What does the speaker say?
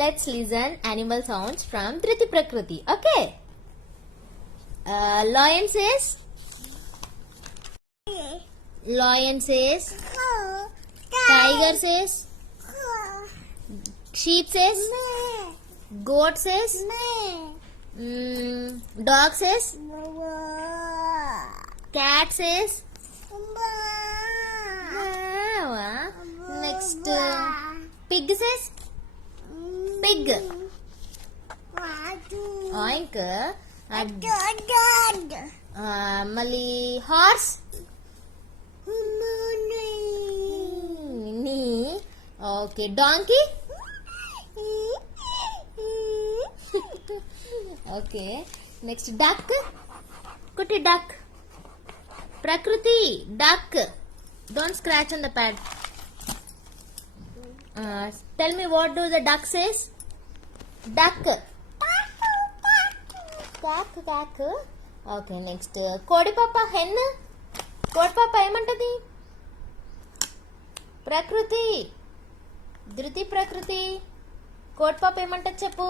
Let's listen animal sounds from Dhriti Prakriti. Okay. Lion says. Lion says. Tiger says. Sheep says. Goat says. Dog says. Cat says. Next, pig says. Pig. Oink. Mali horse. Knee. Okay, donkey. Okay, next duck. Kutti duck. Prakriti, duck. Don't scratch on the pad. Tell me, what do the duck says? Duck. Quack, quack. Okay, next. Kodi papa, hen. Kodi papa ఏమంటది? ప్రకృతి. ధృతి ప్రకృతి. కోడి పాప ఏమంటది చెప్పు?